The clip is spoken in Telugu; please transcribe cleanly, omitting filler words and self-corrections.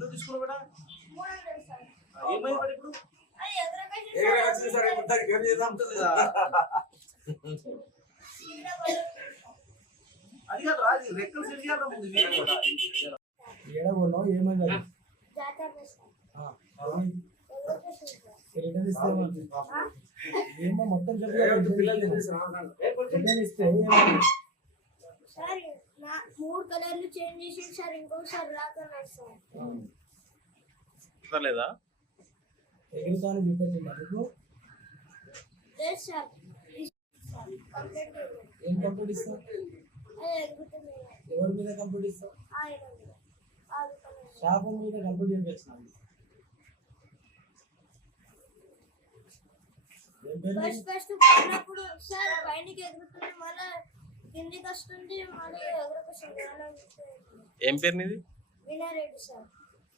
ఎంత తీసుకున్నావు బేటా? ఏమైంది బేటా ఇప్పుడు? అది కాదు రా, రెక్కలు సెట్ చేయాలి ముందు. ఏమైంది ఏమో మొత్తం సార్ 3 కలర్లు చేంజ్ చేసి సార్ ఇంకొకసారి రాకన్నారు సార్. లేదా ఎగురుతాను చూపెట్టిందా మీకు? లేదు సార్. ఏం కంప్లీట్ ఇస్తావు? ఎవరి మీద కంప్లీట్ ఇస్తావు? షాప్ మీద కంప్లీట్ చేపిస్తున్నాను. ఫస్ట్ పడినప్పుడు సార్ పైనకి ఎగురుతుంది, మళ్ళీ కిందికి వస్తుంది, మళ్ళీ ఎగురుకొస్తుంది. ఏం పేరు నీది? వినారెడ్డి సార్.